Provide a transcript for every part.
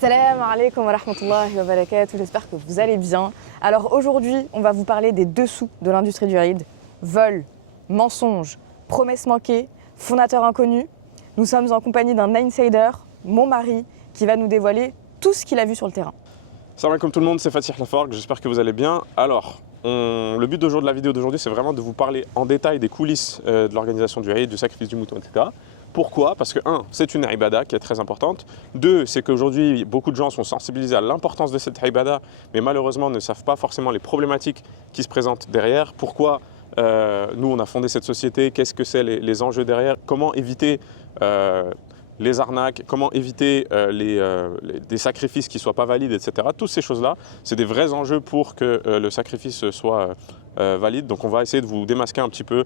Salam alaikum wa rahmatullahi wa barakatuh, j'espère que vous allez bien. Alors aujourd'hui, on va vous parler des dessous de l'industrie du Eid. Vol, mensonges, promesses manquées, fondateur inconnu. Nous sommes en compagnie d'un insider, mon mari, qui va nous dévoiler tout ce qu'il a vu sur le terrain. Salam alaikum tout le monde, c'est Fatih Laforgue, j'espère que vous allez bien. Alors, le but de la vidéo d'aujourd'hui, c'est vraiment de vous parler en détail des coulisses de l'organisation du Eid, du sacrifice du mouton, etc. Pourquoi? Parce que 1, c'est une ibada qui est très importante. 2, c'est qu'aujourd'hui, beaucoup de gens sont sensibilisés à l'importance de cette ibada, mais malheureusement ne savent pas forcément les problématiques qui se présentent derrière. Pourquoi nous, on a fondé cette société? Qu'est-ce que c'est les enjeux derrière? Comment éviter les arnaques? Comment éviter des sacrifices qui ne soient pas valides, etc. Toutes ces choses-là, c'est des vrais enjeux pour que le sacrifice soit valide. Donc on va essayer de vous démasquer un petit peu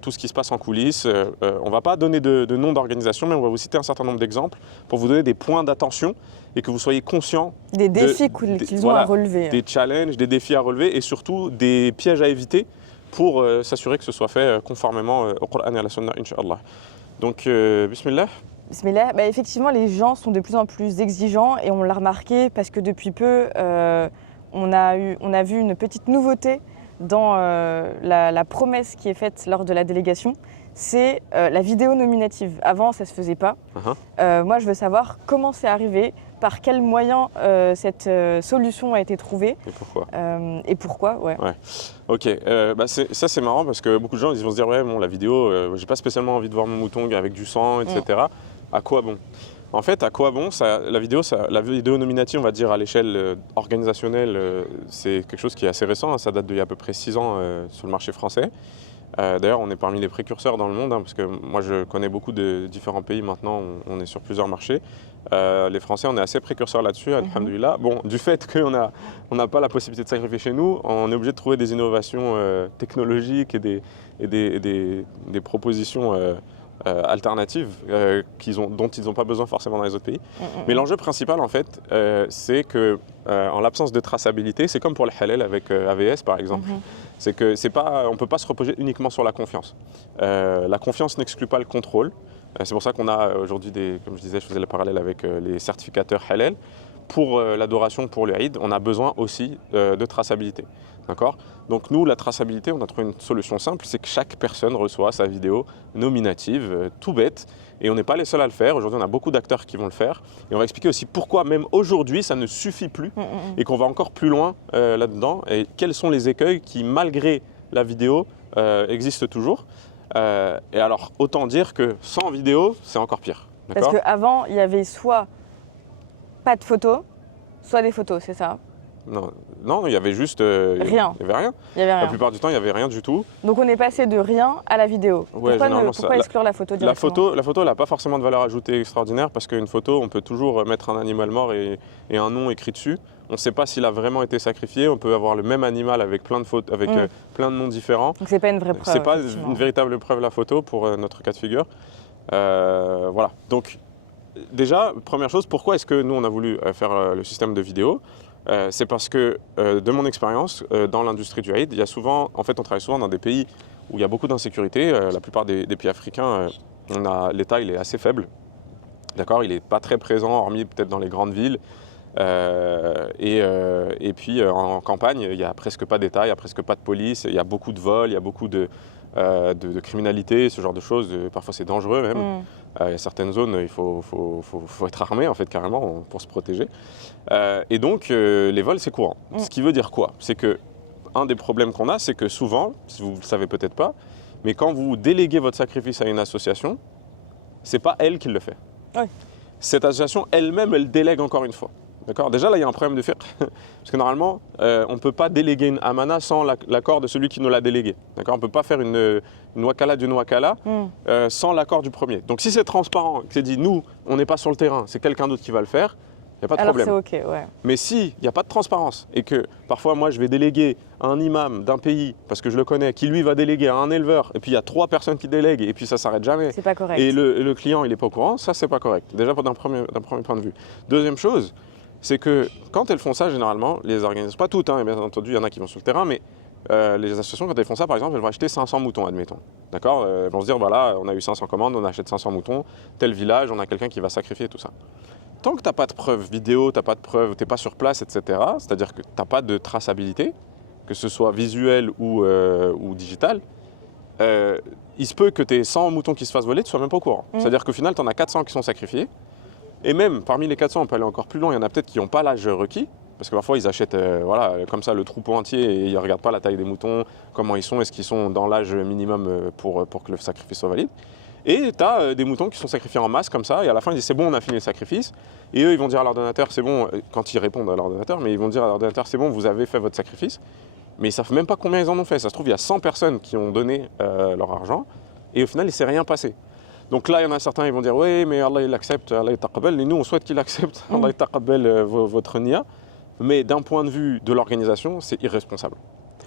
tout ce qui se passe en coulisses. On ne va pas donner de nom d'organisation, mais on va vous citer un certain nombre d'exemples pour vous donner des points d'attention et que vous soyez conscients des défis qu'ils ont à relever. Des challenges, des défis à relever et surtout des pièges à éviter pour s'assurer que ce soit fait conformément au Coran et à la Sunna, Inch'Allah. Donc, bismillah. Bismillah. Bah, effectivement, les gens sont de plus en plus exigeants et on l'a remarqué parce que depuis peu, on a vu une petite nouveauté dans la promesse qui est faite lors de la délégation, c'est la vidéo nominative. Avant, ça ne se faisait pas. Moi, je veux savoir comment c'est arrivé, par quels moyens cette solution a été trouvée. Et pourquoi ouais. Ok, ça c'est marrant parce que beaucoup de gens ils vont se dire ouais bon la vidéo, j'ai pas spécialement envie de voir mon mouton avec du sang, etc. À quoi bon? En fait, à quoi bon la vidéo nominative, on va dire à l'échelle organisationnelle, c'est quelque chose qui est assez récent, hein, ça date d'il y a à peu près 6 ans sur le marché français. D'ailleurs, on est parmi les précurseurs dans le monde, hein, parce que moi je connais beaucoup de différents pays maintenant, on est sur plusieurs marchés. Les Français, on est assez précurseurs là-dessus, alhamdoulilah. Bon, du fait qu'on n'a pas la possibilité de sacrifier chez nous, on est obligé de trouver des innovations technologiques et des propositions alternatives dont ils n'ont pas besoin forcément dans les autres pays. Mais l'enjeu principal, en fait, c'est que en l'absence de traçabilité, c'est comme pour le halal avec AVS par exemple, c'est que on ne peut pas se reposer uniquement sur la confiance. La confiance n'exclut pas le contrôle. C'est pour ça qu'on a aujourd'hui, comme je disais, je faisais le parallèle avec les certificateurs halal. Pour l'adoration, pour le Eid, on a besoin aussi de traçabilité. D'accord? Donc nous, la traçabilité, on a trouvé une solution simple, c'est que chaque personne reçoit sa vidéo nominative, tout bête, et on n'est pas les seuls à le faire. Aujourd'hui, on a beaucoup d'acteurs qui vont le faire, et on va expliquer aussi pourquoi même aujourd'hui, ça ne suffit plus, et qu'on va encore plus loin là-dedans, et quels sont les écueils qui, malgré la vidéo, existent toujours. Et alors, autant dire que sans vidéo, c'est encore pire. Parce qu'avant, il y avait soit pas de photos, soit des photos, c'est ça? Non, il y avait juste rien. Il y avait rien. La plupart du temps, il n'y avait rien du tout. Donc on est passé de rien à la vidéo. Ouais, pourquoi exclure la photo directement? La photo, elle n'a pas forcément de valeur ajoutée extraordinaire parce qu'une photo, on peut toujours mettre un animal mort et un nom écrit dessus. On ne sait pas s'il a vraiment été sacrifié. On peut avoir le même animal avec plein de photos, avec plein de noms différents. Donc c'est pas une vraie preuve. C'est pas une véritable preuve la photo pour notre cas de figure. Voilà. Donc déjà, première chose, pourquoi est-ce que nous on a voulu faire le système de vidéo? C'est parce que, de mon expérience, dans l'industrie du Eid, il y a souvent, en fait, on travaille souvent dans des pays où il y a beaucoup d'insécurité. La plupart des pays africains, l'État il est assez faible. D'accord, il n'est pas très présent, hormis peut-être dans les grandes villes. Et puis en campagne, il n'y a presque pas d'État, il n'y a presque pas de police, il y a beaucoup de vols, il y a beaucoup de criminalité, ce genre de choses. Parfois c'est dangereux même. Il y a certaines zones, il faut être armé en fait carrément pour se protéger. Et donc les vols c'est courant. Ce qui veut dire quoi? C'est que un des problèmes qu'on a, c'est que souvent, si vous ne le savez peut-être pas, mais quand vous déléguez votre sacrifice à une association, c'est pas elle qui le fait. Cette association elle-même, elle délègue encore une fois. D'accord. Déjà là, il y a un problème de fiqh, parce que normalement, on ne peut pas déléguer une amana sans l'accord de celui qui nous l'a délégué. D'accord. On ne peut pas faire une wakala d'une wakala sans l'accord du premier. Donc si c'est transparent, que c'est dit nous, on n'est pas sur le terrain, c'est quelqu'un d'autre qui va le faire, il n'y a pas de problème. Alors c'est ok, ouais. Mais s'il n'y a pas de transparence et que parfois moi je vais déléguer à un imam d'un pays, parce que je le connais, qui lui va déléguer à un éleveur, et puis il y a 3 personnes qui délèguent, et puis ça ne s'arrête jamais. C'est pas correct. Et le client il n'est pas au courant, ça c'est pas correct. Déjà d'un premier point de vue. Deuxième chose, c'est que quand elles font ça, généralement, les organisations, pas toutes, hein, bien entendu, il y en a qui vont sur le terrain, mais les associations, quand elles font ça, par exemple, elles vont acheter 500 moutons, admettons. D'accord. Elles vont se dire, voilà, on a eu 500 commandes, on achète 500 moutons, tel village, on a quelqu'un qui va sacrifier tout ça. tant que tu n'as pas de preuves vidéo, tu n'as pas de preuves, tu n'es pas sur place, etc., c'est-à-dire que tu n'as pas de traçabilité, que ce soit visuel ou digital, il se peut que tu aies 100 moutons qui se fassent voler, tu ne sois même pas au courant. C'est-à-dire qu'au final, tu en as 400 qui sont sacrifiés. Et même parmi les 400, on peut aller encore plus loin, il y en a peut-être qui n'ont pas l'âge requis. Parce que parfois, ils achètent voilà, comme ça le troupeau entier et ils ne regardent pas la taille des moutons, comment ils sont, est-ce qu'ils sont dans l'âge minimum pour que le sacrifice soit valide. Et tu as des moutons qui sont sacrifiés en masse comme ça, et à la fin, ils disent c'est bon, on a fini le sacrifice. Et eux, ils vont dire à l'ordonnateur, c'est bon, quand ils répondent à l'ordonnateur, mais ils vont dire à l'ordonnateur, c'est bon, vous avez fait votre sacrifice. Mais ils ne savent même pas combien ils en ont fait. Ça se trouve, il y a 100 personnes qui ont donné leur argent, et au final, il ne s'est rien passé. Donc là, il y en a certains qui vont dire, oui, mais Allah, il accepte, Allah, il taqabbal. Et nous, on souhaite qu'il accepte, Allah, il taqabbal votre niya. Mais d'un point de vue de l'organisation, c'est irresponsable.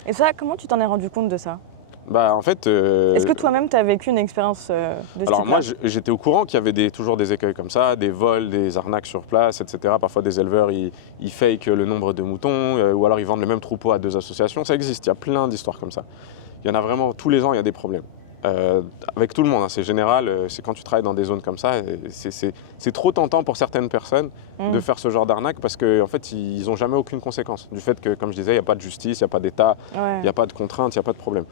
Et ça, comment tu t'en es rendu compte de ça? Bah, en fait, Est-ce que toi-même, tu as vécu une expérience de ce type-là? Alors moi, j'étais au courant qu'il y avait toujours des écueils comme ça, des vols, des arnaques sur place, etc. Parfois, des éleveurs, ils fake le nombre de moutons, ou alors ils vendent le même troupeau à 2 associations. Ça existe, il y a plein d'histoires comme ça. Il y en a vraiment, tous les ans, il y a des problèmes. Avec tout le monde, hein, c'est général, c'est quand tu travailles dans des zones comme ça, c'est trop tentant pour certaines personnes de faire ce genre d'arnaque parce qu'en fait, ils n'ont jamais aucune conséquence. Du fait que, comme je disais, il n'y a pas de justice, il n'y a pas d'État, il n'y a pas de contraintes, il n'y a pas de problème.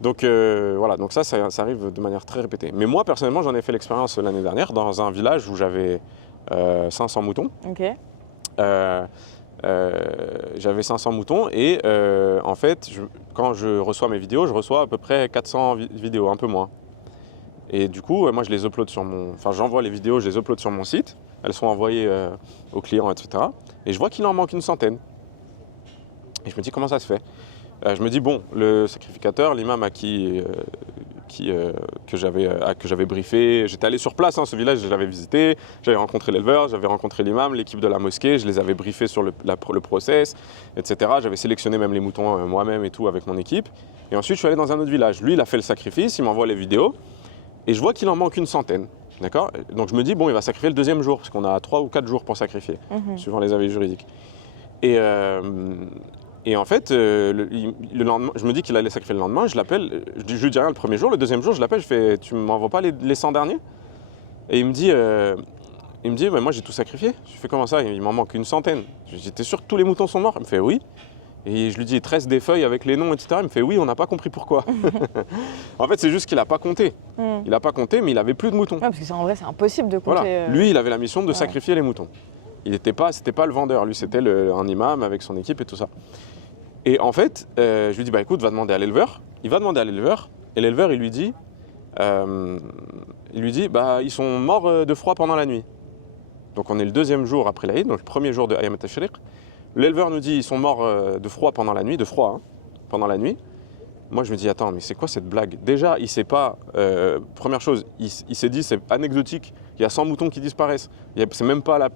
Donc voilà, donc ça arrive de manière très répétée. Mais moi, personnellement, j'en ai fait l'expérience l'année dernière dans un village où j'avais 500 moutons. Ok. J'avais 500 moutons et en fait, quand je reçois mes vidéos, je reçois à peu près 400 vidéos, un peu moins. Et du coup, moi, je les upload sur mon... Enfin, j'envoie les vidéos, je les upload sur mon site. Elles sont envoyées aux clients, etc. Et je vois qu'il en manque une centaine. Et je me dis, comment ça se fait? Je me dis, bon, le sacrificateur, l'imam que j'avais briefé, j'étais allé sur place, hein, ce village, je l'avais visité, j'avais rencontré l'éleveur, j'avais rencontré l'imam, l'équipe de la mosquée, je les avais briefés sur le process, etc. J'avais sélectionné même les moutons moi-même et tout avec mon équipe. Et ensuite, je suis allé dans un autre village. Lui, il a fait le sacrifice, il m'envoie les vidéos, et je vois qu'il en manque une centaine. D'accord? Donc je me dis, bon, il va sacrifier le 2e jour, parce qu'on a 3 ou 4 jours pour sacrifier, suivant les avis juridiques. Et en fait, le lendemain, je me dis qu'il allait sacrifier le lendemain, je l'appelle, je lui dis rien le 1er jour, le 2e jour, je l'appelle, je fais, tu m'envoies pas les 100 derniers? Et il me dit, bah, moi j'ai tout sacrifié. Je fais, comment ça? Il m'en manque une centaine. J'étais sûr que tous les moutons sont morts. Il me fait, oui. Et je lui dis, il te reste des feuilles avec les noms, etc. Il me fait, oui, on n'a pas compris pourquoi. En fait, c'est juste qu'il n'a pas compté. Il n'a pas compté, mais il n'avait plus de moutons. Ouais, parce que en vrai, c'est impossible de compter. Voilà. Lui, il avait la mission de sacrifier les moutons. C'était pas le vendeur, lui, c'était un imam avec son équipe et tout ça. Et en fait, je lui dis, bah écoute, va demander à l'éleveur. Il va demander à l'éleveur, et l'éleveur, il lui dit, bah ils sont morts de froid pendant la nuit. Donc on est le 2e jour après l'Aïd, donc le 1er jour de Ayam al-Tashriq. L'éleveur nous dit, ils sont morts de froid pendant la nuit, pendant la nuit. Moi, je me dis, attends, mais c'est quoi cette blague? Déjà, il sait pas, première chose, il s'est dit, c'est anecdotique, il y a 100 moutons qui disparaissent. C'est même pas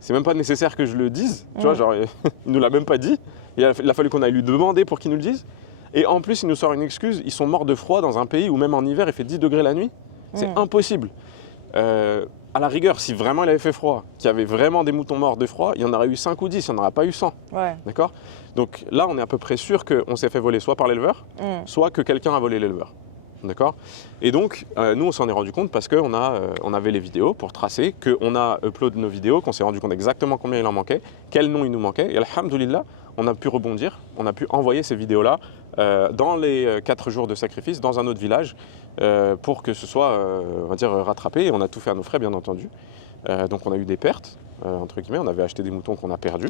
c'est même pas nécessaire que je le dise, tu vois, genre, il nous l'a même pas dit. Il a fallu qu'on aille lui demander pour qu'il nous le dise. Et en plus, il nous sort une excuse, ils sont morts de froid dans un pays où même en hiver, il fait 10 degrés la nuit. C'est impossible. À la rigueur, si vraiment il avait fait froid, qu'il y avait vraiment des moutons morts de froid, il y en aurait eu 5 ou 10, il n'y en aurait pas eu 100. Ouais. D'accord? Donc là, on est à peu près sûr qu'on s'est fait voler soit par l'éleveur, soit que quelqu'un a volé l'éleveur. D'accord? Et donc, nous, on s'en est rendu compte parce qu'on avait les vidéos pour tracer, qu'on a upload nos vidéos, qu'on s'est rendu compte exactement combien il en manquait, quel nom il nous manquait. Et alhamdoulilah, on a pu rebondir, on a pu envoyer ces vidéos-là dans les 4 jours de sacrifice dans un autre village pour que ce soit, on va dire, rattrapé. Et on a tout fait à nos frais, bien entendu. Donc, on a eu des pertes, entre guillemets. On avait acheté des moutons qu'on a perdus.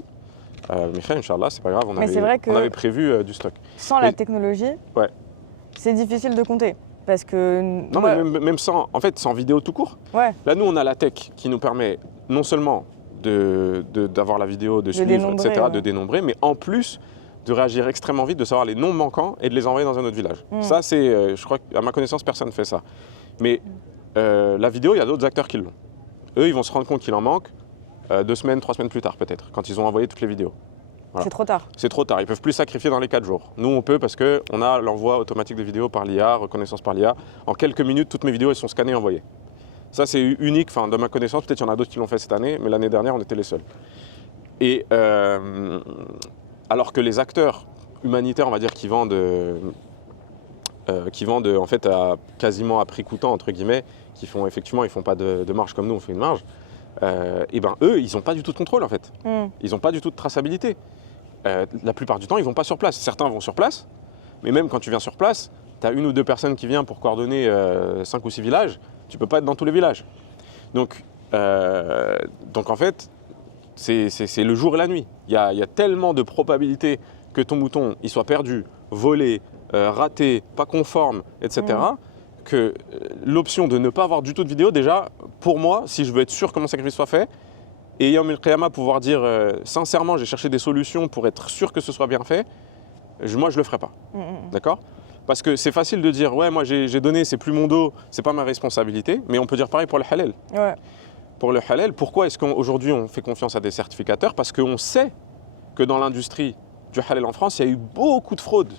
Mais Inch'Allah, c'est pas grave, on avait prévu du stock. Sans la technologie, c'est difficile de compter. Parce que. Non, mais même sans vidéo tout court. Ouais. Là, nous, on a la tech qui nous permet non seulement d'avoir la vidéo, de suivre, etc., de dénombrer, mais en plus de réagir extrêmement vite, de savoir les noms manquants et de les envoyer dans un autre village. Ça, c'est, je crois qu'à ma connaissance, personne ne fait ça. Mais la vidéo, il y a d'autres acteurs qui l'ont. Eux, ils vont se rendre compte qu'il en manque 2 semaines, 3 semaines plus tard peut-être, quand ils ont envoyé toutes les vidéos. Voilà. C'est trop tard. C'est trop tard, ils ne peuvent plus sacrifier dans les 4 jours. Nous, on peut parce qu'on a l'envoi automatique de vidéos par l'IA, reconnaissance par l'IA. En quelques minutes, toutes mes vidéos, elles sont scannées et envoyées. Ça, c'est unique, enfin, de ma connaissance, peut-être qu'il y en a d'autres qui l'ont fait cette année, mais l'année dernière, on était les seuls. Et alors que les acteurs humanitaires, on va dire, qui vendent en fait quasiment à prix coûtant, entre guillemets, qui font effectivement, ils ne font pas de marge comme nous, on fait une marge. et ben eux, ils n'ont pas du tout de contrôle en fait. Mm. Ils n'ont pas du tout de traçabilité. La plupart du temps, ils ne vont pas sur place. Certains vont sur place, mais même quand tu viens sur place, tu as 1 ou 2 personnes qui viennent pour coordonner 5 ou 6 villages. Tu ne peux pas être dans tous les villages. Donc en fait, c'est le jour et la nuit. Il y a tellement de probabilités que ton mouton il soit perdu, volé, raté, pas conforme, etc. Que l'option de ne pas avoir du tout de vidéo, déjà, pour moi, si je veux être sûr que mon sacrifice soit fait, et Yawm al-Qiyamah pouvoir dire sincèrement, j'ai cherché des solutions pour être sûr que ce soit bien fait, moi je le ferai pas. D'accord ? Parce que c'est facile de dire, ouais, moi j'ai donné, c'est plus mon dos, c'est pas ma responsabilité, mais on peut dire pareil pour le halal. Ouais. Pour le halal, pourquoi est-ce qu'aujourd'hui on fait confiance à des certificateurs ? Parce qu'on sait que dans l'industrie du halal en France, il y a eu beaucoup de fraudes.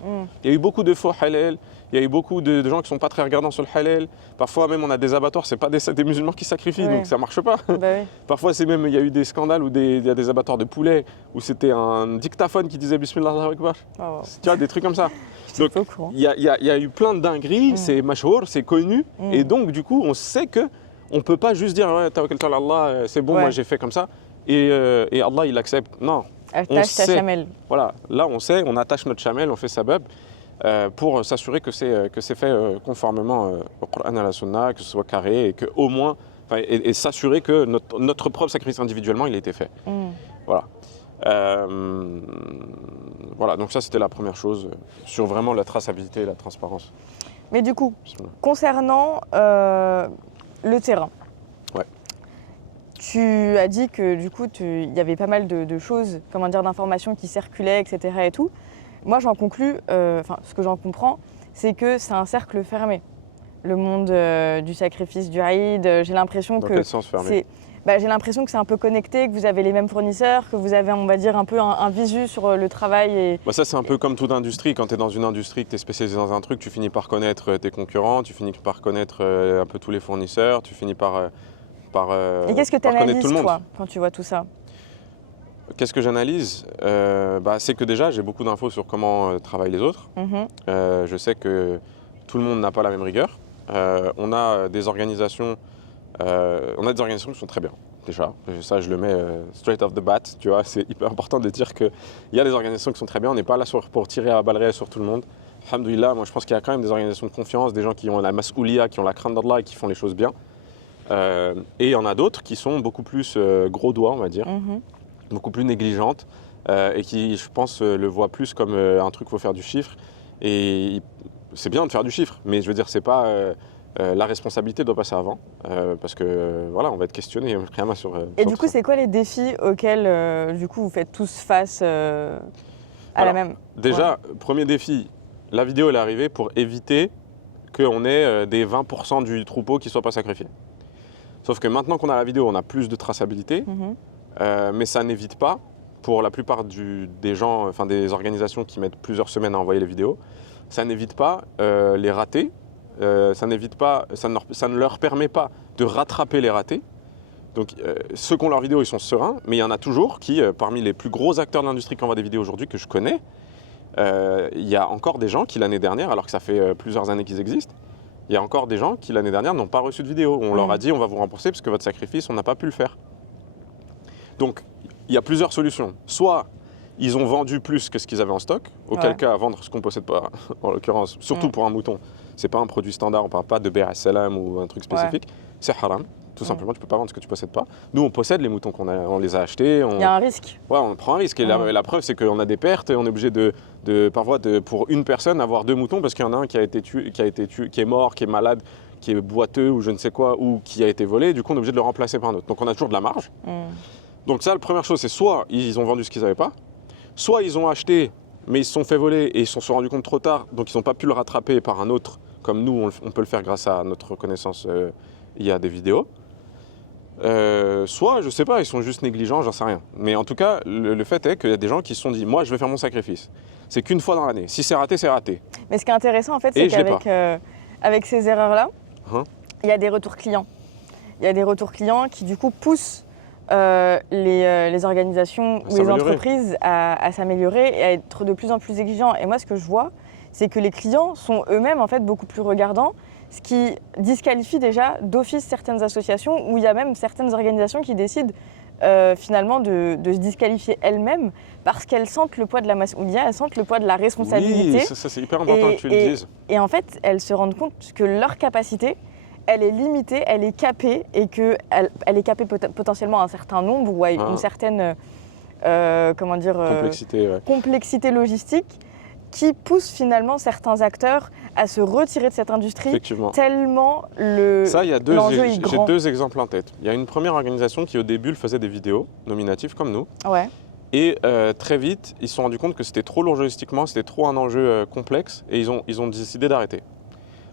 Il y a eu beaucoup de faux halal, il y a eu beaucoup de gens qui ne sont pas très regardants sur le halal. Parfois même on a des abattoirs, c'est pas des musulmans qui sacrifient, donc ça marche pas. Bah oui. Parfois c'est même, il y a eu des scandales où il y a des abattoirs de poulets où c'était un dictaphone qui disait Bismillah Allahu Akbar. Oh. Tu vois, des trucs comme ça. Donc Donc il y a eu plein de dingueries, c'est mashour, c'est connu, et donc du coup on sait que on peut pas juste dire ouais, tawakkaltu ala Allah, c'est bon, moi j'ai fait comme ça, et Allah il accepte. Non. Attache ta chamelle. Voilà, là on sait, on attache notre chamelle, on fait sabab pour s'assurer que c'est fait conformément au Coran et à la Sunna, que ce soit carré et que au moins, et s'assurer que notre propre sacrifice individuellement il a été fait. Voilà. Voilà, donc ça c'était la première chose sur vraiment la traçabilité et la transparence. Mais du coup, concernant le terrain. Ouais. Tu as dit que du coup, il y avait pas mal de choses, comment dire, d'informations qui circulaient, etc. et tout. Moi, j'en conclus, ce que j'en comprends, c'est que c'est un cercle fermé. Le monde du sacrifice du Aïd, j'ai l'impression que... Dans quel sens fermé ? J'ai l'impression que c'est un peu connecté, que vous avez les mêmes fournisseurs, que vous avez, on va dire, un peu un visu sur le travail. Et... ça, c'est un peu comme toute industrie. Quand tu es dans une industrie, que tu es spécialisé dans un truc, tu finis par connaître tes concurrents, tu finis par connaître un peu tous les fournisseurs, tu finis par et qu'est-ce que tu analyses, toi, quand tu vois tout ça ? Qu'est-ce que j'analyse ? C'est que déjà, j'ai beaucoup d'infos sur comment travaillent les autres. Je sais que tout le monde n'a pas la même rigueur. On a des organisations qui sont très bien, déjà. Ça, je le mets straight off the bat, tu vois. C'est hyper important de dire qu'il y a des organisations qui sont très bien. On n'est pas là pour tirer à balles réelles sur tout le monde. Alhamdoulilah, moi, je pense qu'il y a quand même des organisations de confiance, des gens qui ont la mas'oulia, qui ont la crainte d'Allah et qui font les choses bien. Et il y en a d'autres qui sont beaucoup plus gros doigts, on va dire, beaucoup plus négligentes et qui, je pense, le voient plus comme un truc, il faut faire du chiffre. Et c'est bien de faire du chiffre, mais je veux dire, c'est pas... la responsabilité doit passer avant, parce que voilà, on va être questionné sur. Et du coup, c'est quoi les défis auxquels du coup vous faites tous face à la même ? Déjà, premier défi, la vidéo elle est arrivée pour éviter qu'on ait des 20% du troupeau qui ne soit pas sacrifié. Sauf que maintenant qu'on a la vidéo, on a plus de traçabilité, mais ça n'évite pas, pour la plupart des gens, des organisations qui mettent plusieurs semaines à envoyer les vidéos, ça n'évite pas les ratés. Ça ne leur permet pas de rattraper les ratés. Donc ceux qui ont leurs vidéos, ils sont sereins, mais il y en a toujours qui, parmi les plus gros acteurs de l'industrie qui envoient des vidéos aujourd'hui que je connais, il y a encore des gens qui l'année dernière, alors que ça fait plusieurs années qu'ils existent, il y a encore des gens qui l'année dernière n'ont pas reçu de vidéo. On leur a dit on va vous rembourser parce que votre sacrifice, on n'a pas pu le faire. Donc il y a plusieurs solutions. Soit ils ont vendu plus que ce qu'ils avaient en stock, auquel cas vendre ce qu'on ne possède pas, en l'occurrence, surtout pour un mouton. C'est pas un produit standard, on ne parle pas de Be'er Salam ou un truc spécifique. C'est haram, tout simplement, tu ne peux pas vendre ce que tu ne possèdes pas. Nous, on possède les moutons on les a achetés. Il y a un risque. Ouais, on prend un risque. Et la preuve, c'est qu'on a des pertes et on est obligé parfois, pour une personne, avoir 2 moutons parce qu'il y en a un qui est mort, qui est malade, qui est boiteux ou je ne sais quoi, ou qui a été volé. Du coup, on est obligé de le remplacer par un autre. Donc, on a toujours de la marge. Donc ça, la première chose, c'est soit ils ont vendu ce qu'ils n'avaient pas, soit ils ont acheté, mais ils se sont fait voler et ils se sont rendus compte trop tard, donc ils n'ont pas pu le rattraper par un autre, comme nous, on peut le faire grâce à notre reconnaissance, il y a des vidéos. Soit, je sais pas, ils sont juste négligents, j'en sais rien. Mais en tout cas, le fait est qu'il y a des gens qui se sont dit, moi, je vais faire mon sacrifice. C'est qu'une fois dans l'année. Si c'est raté, c'est raté. Mais ce qui est intéressant, en fait, c'est qu'avec avec ces erreurs-là, il y a des retours clients. Il y a des retours clients qui, du coup, poussent les organisations ou les entreprises à s'améliorer et à être de plus en plus exigeants. Et moi, ce que je vois, c'est que les clients sont eux-mêmes en fait beaucoup plus regardants. ce qui disqualifie déjà d'office certaines associations, où il y a même certaines organisations qui décident finalement de se disqualifier elles-mêmes parce qu'elles sentent le poids de la mas'oulia, elles sentent le poids de la responsabilité. Oui, ça c'est hyper important que tu le dises. Et en fait, elles se rendent compte que leur capacité, elle est limitée, elle est capée, et qu'elle est capée potentiellement à un certain nombre ou à une certaine complexité logistique qui pousse finalement certains acteurs à se retirer de cette industrie tellement l'enjeu est grand. J'ai deux exemples en tête. Il y a une première organisation qui au début faisait des vidéos nominatives comme nous. Ouais. Et très vite, ils se sont rendus compte que c'était trop lourd logistiquement, c'était trop un enjeu complexe et ils ont décidé d'arrêter.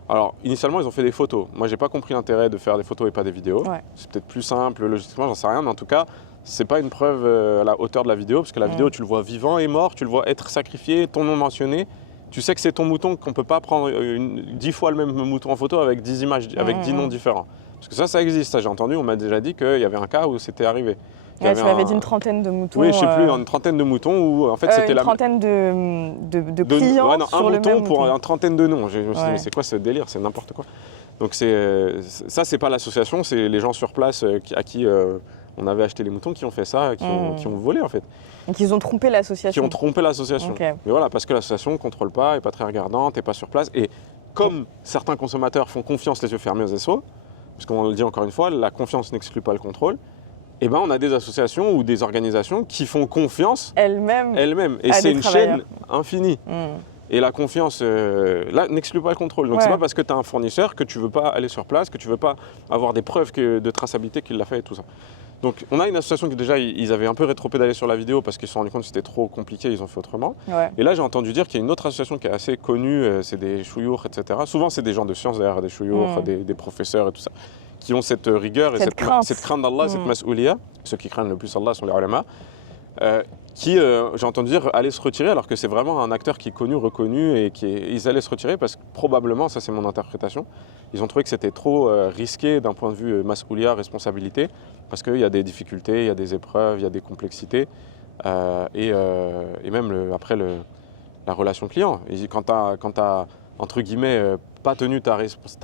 Alors, initialement, ils ont fait des photos. Moi, j'ai pas compris l'intérêt de faire des photos et pas des vidéos. Ouais. C'est peut-être plus simple, logistiquement, j'en sais rien, mais en tout cas, c'est pas une preuve à la hauteur de la vidéo, parce que la vidéo, tu le vois vivant et mort, tu le vois être sacrifié, ton nom mentionné. Tu sais que c'est ton mouton, qu'on peut pas prendre 10 fois le même mouton en photo avec 10 images, avec 10 noms différents. Parce que ça existe, ça j'ai entendu, on m'a déjà dit qu'il y avait un cas où c'était arrivé. Ouais, tu m'avais dit une trentaine de moutons. Oui, je sais plus, une trentaine de moutons où en fait c'était une trentaine de clients ouais, non, sur un le mouton même pour mouton. une trentaine de noms. Je me suis dit, mais c'est quoi ce délire? C'est n'importe quoi. Donc ça, c'est pas l'association, c'est les gens sur place à qui on avait acheté les moutons qui ont fait ça, qui ont volé en fait. Et qu'ils ont trompé l'association. Qui ont trompé l'association. Okay. Mais voilà, parce que l'association ne contrôle pas, n'est pas très regardante, n'est pas sur place. Et comme certains consommateurs font confiance les yeux fermés aux SO, parce qu'on le dit encore une fois, la confiance n'exclut pas le contrôle, et ben on a des associations ou des organisations qui font confiance elles-mêmes. Et c'est une chaîne infinie. Et la confiance, là, n'exclut pas le contrôle. Donc c'est pas parce que tu as un fournisseur que tu ne veux pas aller sur place, que tu ne veux pas avoir des preuves de traçabilité qu'il l'a fait et tout ça. Donc on a une association qui déjà, ils avaient un peu rétropédalé sur la vidéo parce qu'ils se sont rendus compte que c'était trop compliqué, ils ont fait autrement. Ouais. Et là j'ai entendu dire qu'il y a une autre association qui est assez connue, c'est des chouyours, etc. Souvent c'est des gens de sciences derrière, des chouyours, des professeurs et tout ça, qui ont cette rigueur et cette crainte d'Allah, cette mas'oulia. Ceux qui craignent le plus Allah sont les ulama. Qui, j'ai entendu dire, allaient se retirer alors que c'est vraiment un acteur qui est connu, reconnu et ils allaient se retirer parce que probablement, ça c'est mon interprétation, ils ont trouvé que c'était trop risqué d'un point de vue mas'oulia, responsabilité, parce qu'il y a des difficultés, il y a des épreuves, il y a des complexités et même après la relation client. Et quand tu as entre guillemets pas tenu ta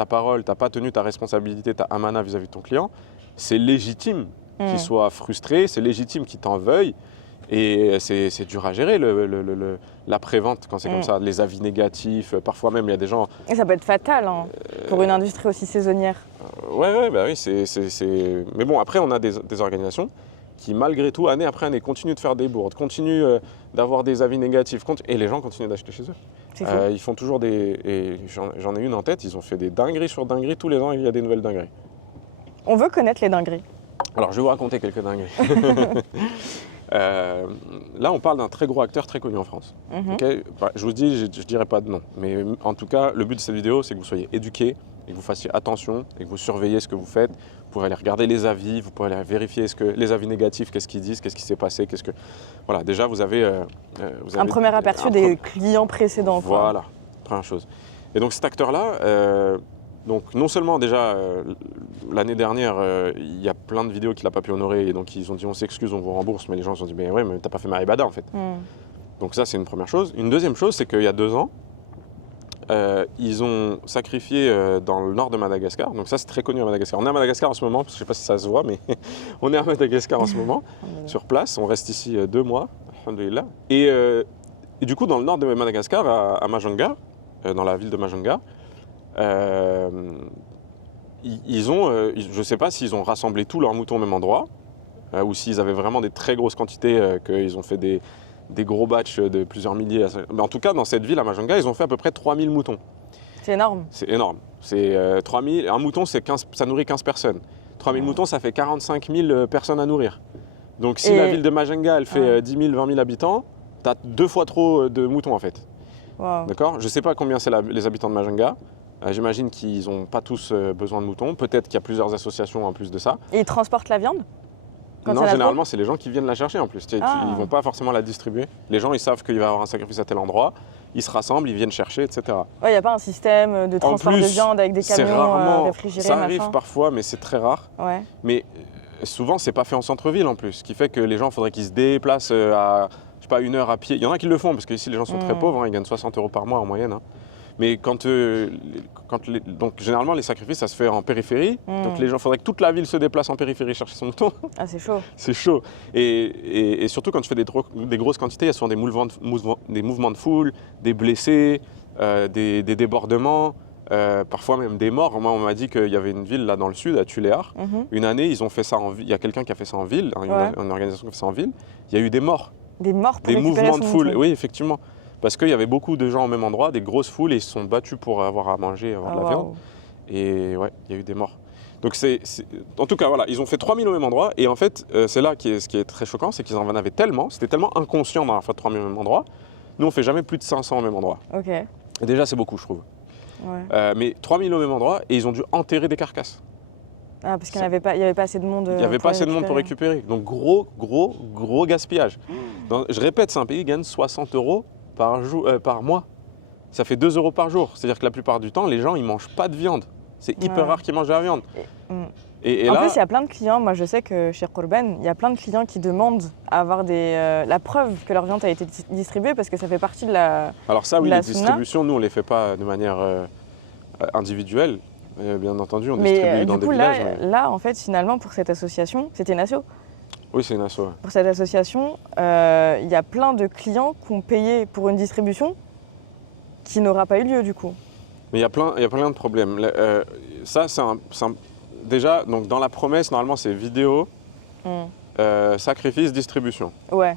parole, tu n'as pas tenu ta responsabilité, ta amana vis-à-vis de ton client, c'est légitime qu'il soit frustré, c'est légitime qu'il t'en veuille. Et c'est dur à gérer l'après-vente quand c'est comme ça, les avis négatifs, parfois même il y a des gens… Et ça peut être fatal pour une industrie aussi saisonnière. Ouais, bah oui, mais bon, après on a des organisations qui malgré tout, année après année, continuent de faire des bourdes, continuent d'avoir des avis négatifs, et les gens continuent d'acheter chez eux. Ils font toujours et j'en ai une en tête, ils ont fait des dingueries sur dingueries, tous les ans il y a des nouvelles dingueries. On veut connaître les dingueries. Alors je vais vous raconter quelques dingueries. Là, on parle d'un très gros acteur très connu en France. Okay, je vous dis, je ne dirai pas de nom. Mais en tout cas, le but de cette vidéo, c'est que vous soyez éduqués et que vous fassiez attention et que vous surveillez ce que vous faites. Vous pourrez aller regarder les avis, vous pourrez aller vérifier les avis négatifs, qu'est-ce qu'ils disent, qu'est-ce qui s'est passé. Voilà, déjà, vous avez un premier aperçu des clients précédents. Voilà, première chose. Et donc cet acteur-là… Donc non seulement déjà l'année dernière il y a plein de vidéos qu'il n'a pas pu honorer et donc ils ont dit on s'excuse, on vous rembourse, mais les gens se sont dit mais ouais mais t'as pas fait ma ibada en fait. Donc ça c'est une première chose. Une deuxième chose c'est qu'il y a 2 ans ils ont sacrifié dans le nord de Madagascar, donc ça c'est très connu à Madagascar. On est à Madagascar en ce moment, je ne sais pas si ça se voit mais on est à Madagascar en ce moment sur place, on reste ici 2 mois, alhamdoulilah. Et du coup dans le nord de Madagascar à Majanga, dans la ville de Majanga, je ne sais pas s'ils ont rassemblé tous leurs moutons au même endroit ou s'ils avaient vraiment des très grosses quantités, qu'ils ont fait des gros batchs de plusieurs milliers. Mais en tout cas, dans cette ville, à Majanga, ils ont fait à peu près 3000 moutons. C'est énorme. C'est énorme. C'est 3000. Un mouton, ça nourrit 15 personnes. 3000 moutons, ça fait 45 000 personnes à nourrir. Donc si la ville de Majanga, elle fait 10 000, 20 000 habitants, tu as 2 fois trop de moutons en fait. Wow. D'accord ? Je ne sais pas combien c'est les habitants de Majanga. J'imagine qu'ils n'ont pas tous besoin de moutons. Peut-être qu'il y a plusieurs associations en plus de ça. Et ils transportent la viande ? Non, généralement, c'est les gens qui viennent la chercher en plus. Ils ne vont pas forcément la distribuer. Les gens, ils savent qu'il va y avoir un sacrifice à tel endroit. Ils se rassemblent, ils viennent chercher, etc. Il n'y a pas un système de transport de viande avec des camions réfrigérés. Ça arrive parfois, mais c'est très rare. Ouais. Mais souvent, c'est pas fait en centre-ville en plus. Ce qui fait que les gens, il faudrait qu'ils se déplacent à, je sais pas, 1 heure à pied. Il y en a qui le font parce qu'ici, les gens sont très pauvres. Ils gagnent 60 € par mois en moyenne. Mais donc généralement les sacrifices ça se fait en périphérie, donc les gens, faudrait que toute la ville se déplace en périphérie chercher son mouton. Ah, c'est chaud. C'est chaud. Et surtout quand tu fais des grosses quantités, il y a souvent des mouvements de foule, des blessés, des débordements, parfois même des morts. Moi on m'a dit qu'il y avait une ville là dans le sud, à Tuléar, une année ils ont fait ça en ville, il y a quelqu'un qui a fait ça en ville, une organisation qui a fait ça en ville, il y a eu des morts. Des morts pour Des récupérer mouvements de son foule, mouton. oui effectivement. Parce qu'il y avait beaucoup de gens au même endroit, des grosses foules, et ils se sont battus pour avoir à manger, avoir de la viande. Et ouais, il y a eu des morts. Donc en tout cas, voilà, ils ont fait 3000 au même endroit. Et en fait, c'est là ce qui est très choquant, c'est qu'ils en avaient tellement, c'était tellement inconscient dans la fois de 3000 au même endroit. Nous, on fait jamais plus de 500 au même endroit. Ok. Et déjà, c'est beaucoup, je trouve. Ouais. Mais 3000 au même endroit, et ils ont dû enterrer des carcasses. Ah, parce qu'il n'y avait pas assez de monde. Il n'y avait pas assez de monde pour récupérer. Donc gros gaspillage. Je répète, c'est un pays qui gagne 60 € par mois. Ça fait 2 € par jour. C'est-à-dire que la plupart du temps, les gens, ils ne mangent pas de viande. C'est hyper rare qu'ils mangent de la viande. Et en là, plus, il y a plein de clients, moi je sais que chez Corben, il y a plein de clients qui demandent à avoir la preuve que leur viande a été distribuée parce que ça fait partie de la. Alors ça, oui, la les sunna. distributions, nous, on ne les fait pas de manière individuelle. Bien entendu, on distribue dans du des coup, villages. là, en fait, finalement, pour cette association, c'était une asso. Oui, c'est une asso. Ouais. Pour cette association, il y a plein de clients qui ont payé pour une distribution qui n'aura pas eu lieu du coup. Mais il y a plein de problèmes. Ça, déjà, donc dans la promesse, normalement, c'est vidéo, sacrifice, distribution. Ouais.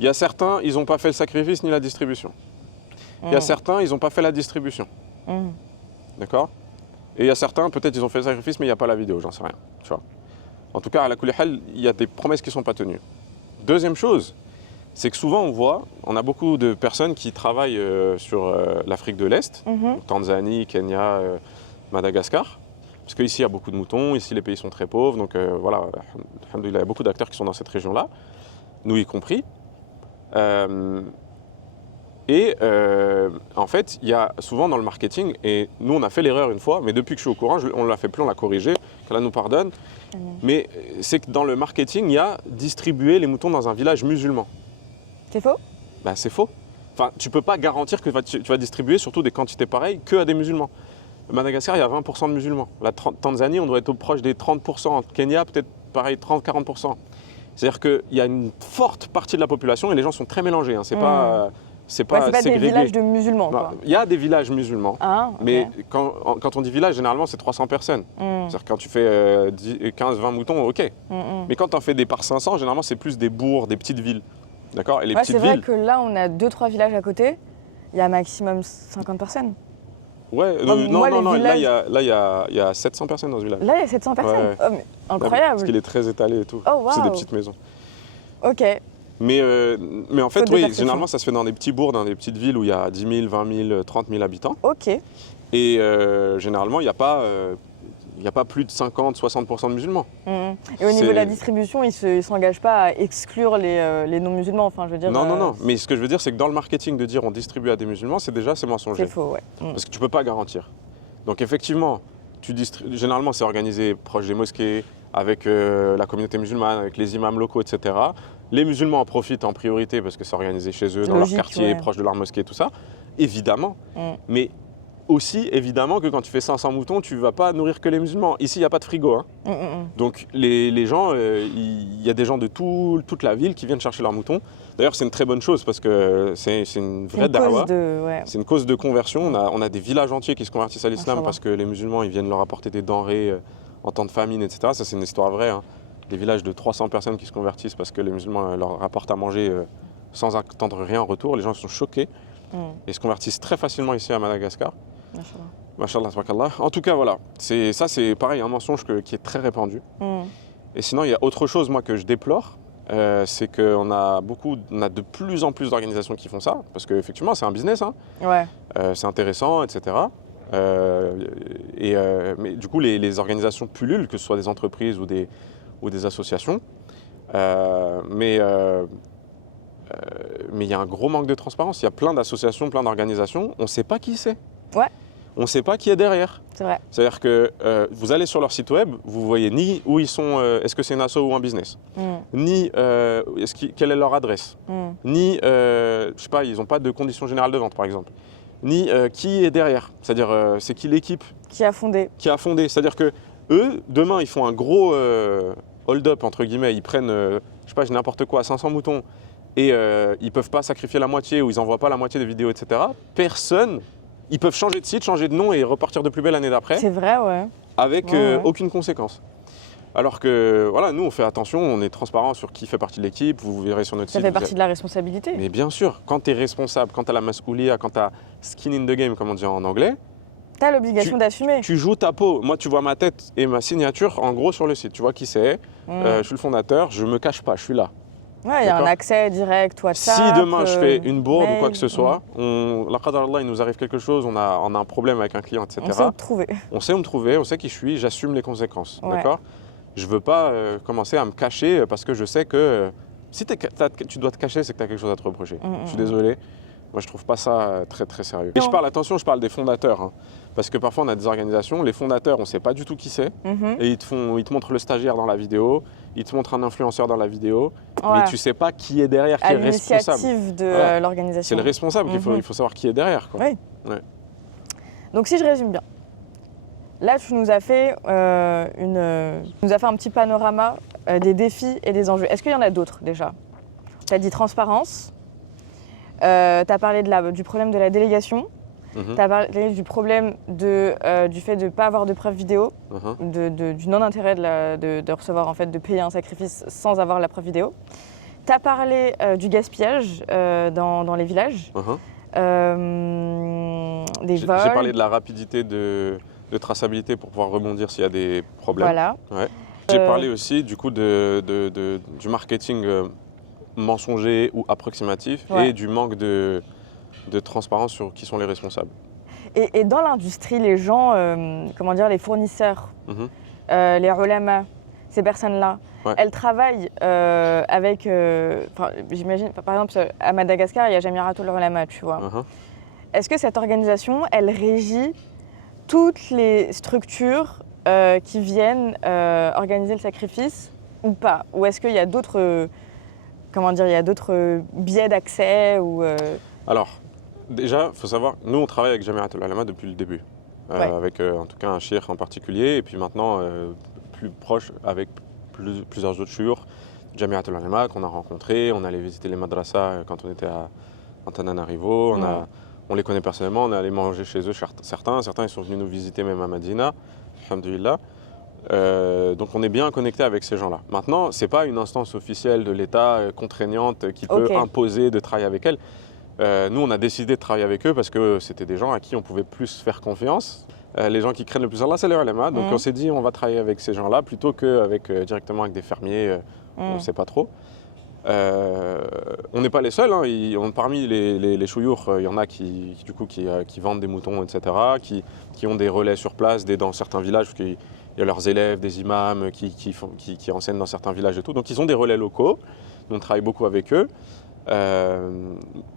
Il y a certains, ils n'ont pas fait le sacrifice ni la distribution. Il y a certains, ils n'ont pas fait la distribution. D'accord? Et il y a certains, peut-être, ils ont fait le sacrifice, mais il n'y a pas la vidéo, j'en sais rien. Tu vois? En tout cas, à la Koulihal, il y a des promesses qui ne sont pas tenues. Deuxième chose, c'est que souvent on a beaucoup de personnes qui travaillent sur l'Afrique de l'Est, donc Tanzanie, Kenya, Madagascar, parce qu'ici il y a beaucoup de moutons, ici les pays sont très pauvres, donc voilà, il y a beaucoup d'acteurs qui sont dans cette région-là, nous y compris. En fait, il y a souvent dans le marketing, et nous on a fait l'erreur une fois, mais depuis que je suis au courant, on ne l'a fait plus, on l'a corrigé, qu'Allah nous pardonne, mais c'est que dans le marketing, il y a distribuer les moutons dans un village musulman. C'est faux? Ben, c'est faux. Enfin, tu ne peux pas garantir que tu vas distribuer surtout des quantités pareilles qu'à des musulmans. Madagascar, il y a 20% de musulmans. La Tanzanie, on doit être proche des 30%. Kenya, peut-être pareil, 30-40%. C'est-à-dire qu'il y a une forte partie de la population et les gens sont très mélangés. Hein. C'est pas des villages de musulmans. Il y a des villages musulmans, okay. Mais quand on dit village, généralement, c'est 300 personnes. C'est-à-dire quand tu fais 15-20 moutons, ok. Mais quand tu en fais des par 500, généralement, c'est plus des bourgs, des petites villes. D'accord? Et les petites c'est vrai villes, que là, on a 2-3 villages à côté, il y a maximum 50 personnes. Ouais, non, villages... là, il y a 700 personnes dans ce village. Là, il y a 700 personnes? Ouais. Oh, mais incroyable! Parce qu'il est très étalé et tout. Oh, wow. C'est des petites maisons. Ok. Mais en fait, oui, généralement, ça se fait dans des petits bourgs, dans des petites villes où il y a 10 000, 20 000, 30 000 habitants. Ok. Et généralement, il n'y a pas plus de 50-60% de musulmans. Et au niveau de la distribution, ils ne s'engagent pas à exclure les non-musulmans, enfin, je veux dire... Non. Mais ce que je veux dire, c'est que dans le marketing, de dire on distribue à des musulmans, c'est mensonger. C'est faux, ouais. Parce que tu ne peux pas garantir. Donc effectivement, généralement, c'est organisé proche des mosquées, avec la communauté musulmane, avec les imams locaux, etc. Les musulmans en profitent en priorité parce que c'est organisé chez eux, dans leur quartier, proche de leur mosquée, tout ça. Évidemment. Mais aussi, évidemment, que quand tu fais 500 moutons, tu ne vas pas nourrir que les musulmans. Ici, il n'y a pas de frigo. Hein. Donc, les gens, il y a des gens de toute la ville qui viennent chercher leurs moutons. D'ailleurs, c'est une très bonne chose parce que c'est une vraie da'wa. C'est une cause de conversion. On a des villages entiers qui se convertissent à l'islam parce que les musulmans, ils viennent leur apporter des denrées en temps de famine, etc. Ça, c'est une histoire vraie. Hein. Des villages de 300 personnes qui se convertissent parce que les musulmans leur apportent à manger sans attendre rien en retour. Les gens sont choqués et se convertissent très facilement ici à Madagascar. Mashallah, tabarakallah. En tout cas, voilà. Ça, c'est pareil, un mensonge qui est très répandu. Et sinon, il y a autre chose, moi, que je déplore. C'est qu'on a de plus en plus d'organisations qui font ça. Parce qu'effectivement, c'est un business. Hein. Ouais. C'est intéressant, etc. Mais du coup, les organisations pullulent, que ce soit des entreprises ou des associations. Mais il y a un gros manque de transparence. Il y a plein d'associations, plein d'organisations. On ne sait pas qui c'est. Ouais. On ne sait pas qui est derrière. C'est vrai. C'est-à-dire que vous allez sur leur site web, vous voyez ni où ils sont, est-ce que c'est une asso ou un business, ni quelle est leur adresse, ni, je sais pas, ils n'ont pas de conditions générales de vente par exemple. ni qui est derrière. C'est-à-dire, c'est qui l'équipe Qui a fondé. qui a fondé. C'est-à-dire que eux, demain, ils font un gros hold-up, entre guillemets. Ils prennent, je sais pas, n'importe quoi, 500 moutons, et ils peuvent pas sacrifier la moitié, ou ils envoient pas la moitié des vidéos, etc. Personne, ils peuvent changer de site, changer de nom et repartir de plus belle l'année d'après, C'est vrai, ouais. avec Ouais. aucune conséquence. Alors que, voilà, nous, on fait attention, on est transparent sur qui fait partie de l'équipe, vous verrez sur notre Ça site. fait partie de la responsabilité. Mais bien sûr, quand tu es responsable, quand tu as la mas'oulia, quand tu as skin in the game, comme on dit en anglais, T'as l'obligation d'assumer. tu joues ta peau. Moi, tu vois ma tête et ma signature en gros sur le site. Tu vois qui c'est. Je suis le fondateur, je me cache pas, je suis là. Ouais, il y a un D'accord. accès direct, WhatsApp. Si demain je fais une bourde ou quoi mail, que ce soit, la qadar Allah, il nous arrive quelque chose, on a un problème avec un client, etc. on sait où te trouver. On sait où me trouver, on sait qui je suis, j'assume les conséquences. Ouais. D'accord. Je veux pas commencer à me cacher parce que je sais que si tu dois te cacher, c'est que tu as quelque chose à te reprocher. Je suis désolé. Moi, je trouve pas ça très très sérieux. Et Non. je parle des fondateurs. Hein. Parce que parfois, on a des organisations, les fondateurs, on sait pas du tout qui c'est. Et ils te montrent le stagiaire dans la vidéo, ils te montrent un influenceur dans la vidéo, mais Ouais. tu sais pas qui est derrière, qui À est responsable. l'initiative de Voilà. l'organisation. C'est le responsable qu'il faut, il faut savoir qui est derrière. Quoi. Oui. Ouais. Donc si je résume bien, là tu nous as fait, tu nous as fait un petit panorama des défis et des enjeux. Est-ce qu'il y en a d'autres déjà? Tu as dit transparence, tu as parlé du problème de la délégation, tu as parlé du problème du fait de ne pas avoir de preuve vidéo, du non-intérêt de recevoir, en fait, de payer un sacrifice sans avoir la preuve vidéo. Tu as parlé du gaspillage dans les villages. Des J'ai vols. parlé de la rapidité de traçabilité pour pouvoir rebondir s'il y a des problèmes. Voilà. Ouais. J'ai parlé aussi du coup du marketing mensonger ou approximatif et du manque de transparence sur qui sont les responsables. Et dans l'industrie, les gens, comment dire, les fournisseurs, les ulama, ces personnes-là, elles travaillent avec, j'imagine, par exemple, à Madagascar, il y a Jamiratul Ulama, tu vois. Est-ce que cette organisation, elle régit toutes les structures qui viennent organiser le sacrifice ou pas? Ou est-ce qu'il y a d'autres, comment dire, il y a d'autres biais d'accès ou Alors, déjà, il faut savoir, nous on travaille avec Jamiratul Ulama depuis le début, avec en tout cas un cheikh en particulier, et puis maintenant plus proche avec plusieurs autres chouyours, Jamiratul Ulama qu'on a rencontrés, on allait visiter les madrasas quand on était à Antananarivo, on les connaît personnellement, on est allé manger chez eux, certains ils sont venus nous visiter même à Madina, alhamdoulilah. Donc on est bien connecté avec ces gens-là. Maintenant, ce n'est pas une instance officielle de l'État contraignante qui peut imposer de travailler avec elle. Nous, on a décidé de travailler avec eux parce que c'était des gens à qui on pouvait plus faire confiance. Les gens qui craignent le plus Allah, c'est les ulama. Donc on s'est dit, on va travailler avec ces gens-là plutôt qu'avec directement avec des fermiers, on ne sait pas trop. On n'est pas les seuls, hein. Parmi les chouyours, il y en a qui vendent des moutons, etc., qui ont des relais sur place, dans certains villages, parce qu'il y a leurs élèves, des imams qui enseignent dans certains villages et tout. Donc ils ont des relais locaux, on travaille beaucoup avec eux.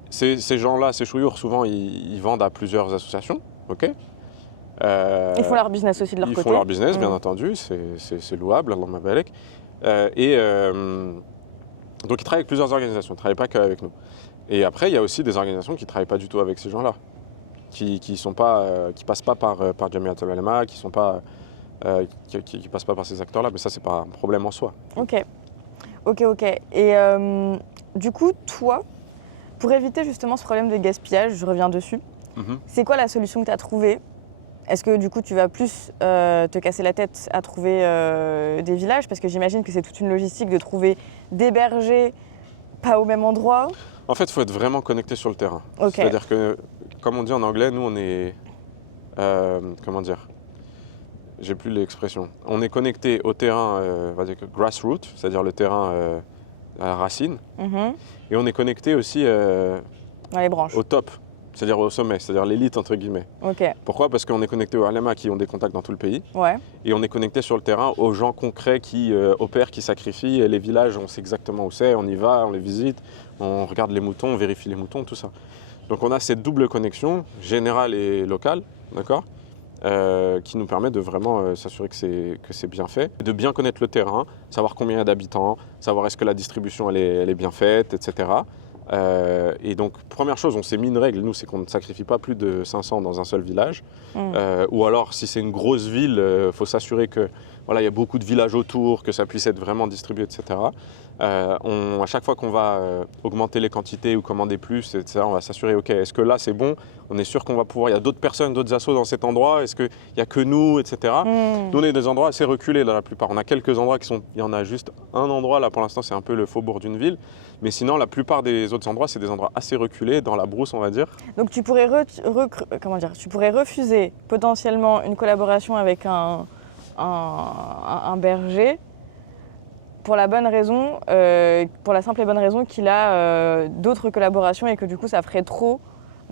Ces gens-là, ces chouyours, souvent ils vendent à plusieurs associations. Ils font leur business aussi de leur côté. Ils font leur business, bien entendu, c'est louable, Allahumma barik. Donc ils travaillent avec plusieurs organisations, ils ne travaillent pas qu'avec nous. Et après, il y a aussi des organisations qui ne travaillent pas du tout avec ces gens-là, qui passent pas par Jamiratul Ulama, qui passent pas par ces acteurs-là, mais ça, c'est pas un problème en soi. Ok. Et du coup, toi, pour éviter justement ce problème de gaspillage, je reviens dessus, c'est quoi la solution que tu as trouvée? Est-ce que du coup tu vas plus te casser la tête à trouver des villages? Parce que j'imagine que c'est toute une logistique de trouver des bergers pas au même endroit. En fait, il faut être vraiment connecté sur le terrain. C'est-à-dire que, comme on dit en anglais, nous on est... comment dire? J'ai plus l'expression. On est connecté au terrain, on va dire que grassroots, c'est-à-dire le terrain à la racine. Et on est connecté aussi les branches. au top. C'est-à-dire au sommet, c'est-à-dire l'élite entre guillemets. Pourquoi? Parce qu'on est connecté aux ulama qui ont des contacts dans tout le pays. Et on est connecté sur le terrain aux gens concrets qui opèrent, qui sacrifient. Et les villages, on sait exactement où c'est, on y va, on les visite, on regarde les moutons, on vérifie les moutons, tout ça. Donc on a cette double connexion, générale et locale, d'accord, qui nous permet de vraiment s'assurer que c'est bien fait, de bien connaître le terrain, savoir combien il y a d'habitants, savoir est-ce que la distribution elle est bien faite, etc. Et donc, première chose, on s'est mis une règle, nous, c'est qu'on ne sacrifie pas plus de 500 dans un seul village. Ou alors, si c'est une grosse ville, il faut s'assurer que voilà, il y a beaucoup de villages autour, que ça puisse être vraiment distribué, etc. À chaque fois qu'on va augmenter les quantités ou commander plus, etc., on va s'assurer, ok, est-ce que là c'est bon? On est sûr qu'on va pouvoir, il y a d'autres personnes, d'autres assos dans cet endroit, est-ce qu'il n'y a que nous, etc. Nous, on est des endroits assez reculés dans la plupart. On a quelques endroits il y en a juste un endroit, là pour l'instant c'est un peu le faubourg d'une ville. Mais sinon, la plupart des autres endroits, c'est des endroits assez reculés, dans la brousse, on va dire. Donc tu pourrais, tu pourrais refuser potentiellement une collaboration avec un berger pour la bonne raison, pour la simple et bonne raison qu'il a d'autres collaborations et que du coup ça ferait trop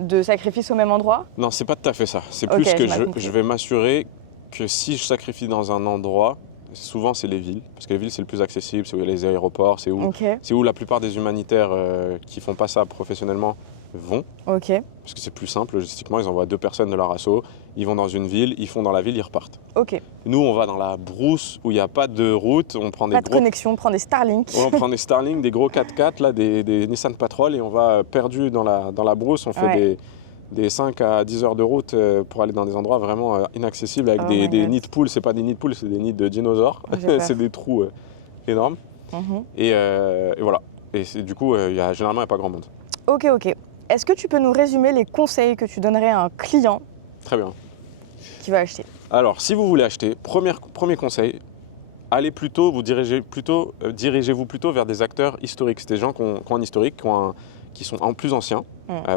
de sacrifices au même endroit? Non, c'est pas tout à fait ça. C'est Ok, plus que j'ai mal compris. je vais m'assurer que si je sacrifie dans un endroit, souvent c'est les villes, parce que les villes c'est le plus accessible, c'est où il y a les aéroports, c'est Ok, où la plupart des humanitaires qui font pas ça professionnellement vont, ok, parce que c'est plus simple logistiquement, ils envoient 2 personnes de leur asso, ils vont dans une ville, ils font dans la ville, ils repartent. ok. Nous on va dans la brousse où il n'y a pas de route, on prend Pas de connexion, prends des Starlink. on prend des Starlink, des gros 4x4, là, des Nissan Patrol et on va perdu dans la brousse, on fait Ouais. des 5 à 10 heures de route pour aller dans des endroits vraiment inaccessibles avec Oh des my God. nids de poules, c'est pas des nids de poules, c'est des nids de dinosaures, J'ai peur. c'est des trous énormes Mhm. et voilà. Et du coup, généralement, il n'y a pas grand monde. Ok, ok. Est-ce que tu peux nous résumer les conseils que tu donnerais à un client Très bien. qui va acheter? Alors, si vous voulez acheter, premier conseil, dirigez-vous plutôt vers des acteurs historiques. C'est des gens qui ont un historique, qui sont en plus anciens,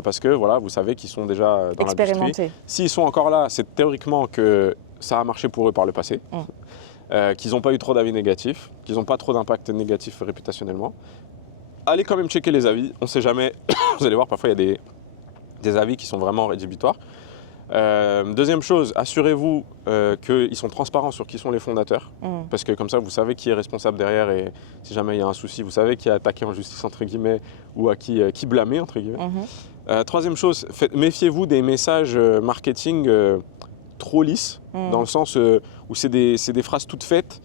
parce que voilà, vous savez qu'ils sont déjà dans l'industrie. Expérimenté. S'ils sont encore là, c'est théoriquement que ça a marché pour eux par le passé, qu'ils n'ont pas eu trop d'avis négatifs, qu'ils n'ont pas trop d'impact négatif réputationnellement. Allez quand même checker les avis, on ne sait jamais. Vous allez voir, parfois il y a des avis qui sont vraiment rédhibitoires. Deuxième chose, assurez-vous qu'ils sont transparents sur qui sont les fondateurs, parce que comme ça vous savez qui est responsable derrière et si jamais il y a un souci, vous savez qui a attaqué en justice entre guillemets ou à qui blâmer entre guillemets. Troisième chose, méfiez-vous des messages marketing trop lisses, dans le sens où c'est des phrases toutes faites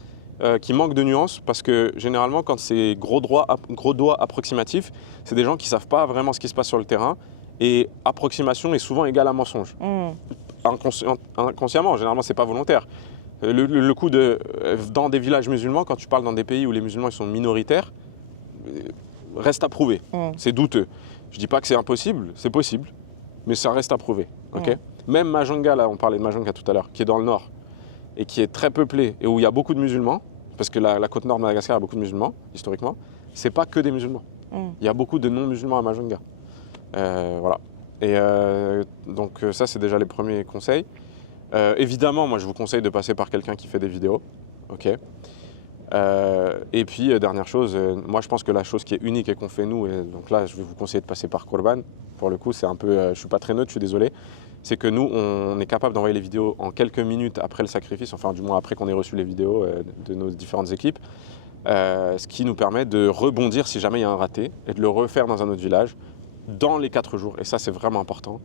qui manquent de nuances, parce que généralement quand c'est gros doigt approximatif, c'est des gens qui ne savent pas vraiment ce qui se passe sur le terrain. Et approximation est souvent égale à mensonge. Inconsciemment, généralement, c'est pas volontaire. Le coup dans des villages musulmans, quand tu parles dans des pays où les musulmans ils sont minoritaires, reste à prouver. C'est douteux. Je dis pas que c'est impossible, c'est possible, mais ça reste à prouver. Okay. Même Majanga, là, on parlait de Majanga tout à l'heure, qui est dans le nord et qui est très peuplé et où il y a beaucoup de musulmans, parce que la côte nord de Madagascar a beaucoup de musulmans, historiquement, c'est pas que des musulmans. Il y a beaucoup de non-musulmans à Majanga. Voilà. Et donc ça, c'est déjà les premiers conseils. Évidemment, moi, je vous conseille de passer par quelqu'un qui fait des vidéos. Ok. Et puis, dernière chose, moi, je pense que la chose qui est unique et qu'on fait nous, et donc là, je vais vous conseiller de passer par Korban. Pour le coup, c'est un peu, je suis pas très neutre, je suis désolé. C'est que nous, on est capable d'envoyer les vidéos en quelques minutes après le sacrifice, enfin, du moins après qu'on ait reçu les vidéos de nos différentes équipes. Ce qui nous permet de rebondir si jamais il y a un raté et de le refaire dans un autre village dans les 4 jours. Et ça, c'est vraiment important.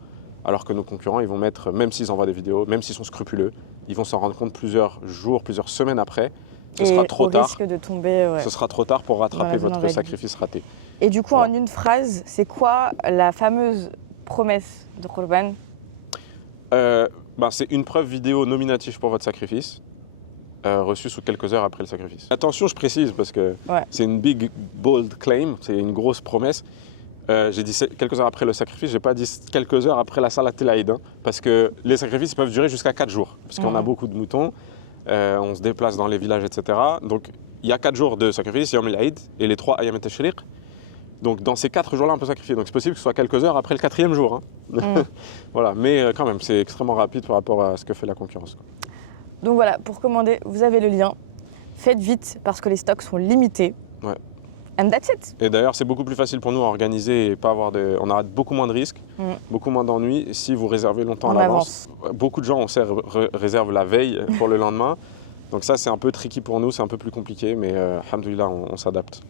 Alors que nos concurrents, ils vont mettre, même s'ils envoient des vidéos, même s'ils sont scrupuleux, ils vont s'en rendre compte plusieurs jours, plusieurs semaines après. Ce sera trop tard. Risque de tomber, Ce sera trop tard pour rattraper votre sacrifice raté. Et du coup, en une phrase, c'est quoi la fameuse promesse de Korban? C'est une preuve vidéo nominative pour votre sacrifice, reçue sous quelques heures après le sacrifice. Attention, je précise, parce que c'est une big, bold claim, c'est une grosse promesse. J'ai dit quelques heures après le sacrifice, j'ai pas dit quelques heures après la Salat el-Aïd, parce que les sacrifices peuvent durer jusqu'à 4 jours, parce qu'on a beaucoup de moutons, on se déplace dans les villages, etc. Donc il y a 4 jours de sacrifice, Yom el-Aïd, et les 3 Ayam et-Tashriq. Donc dans ces 4 jours-là, on peut sacrifier. Donc c'est possible que ce soit quelques heures après le 4e jour. Voilà, mais quand même, c'est extrêmement rapide par rapport à ce que fait la concurrence. Donc voilà, pour commander, vous avez le lien. Faites vite, parce que les stocks sont limités. Ouais. And that's it. Et d'ailleurs, c'est beaucoup plus facile pour nous à organiser et pas avoir on a beaucoup moins de risques, beaucoup moins d'ennuis si vous réservez longtemps à l'avance. Beaucoup de gens réservent la veille pour le lendemain. Donc ça, c'est un peu tricky pour nous, c'est un peu plus compliqué, mais alhamdoulilah, on s'adapte.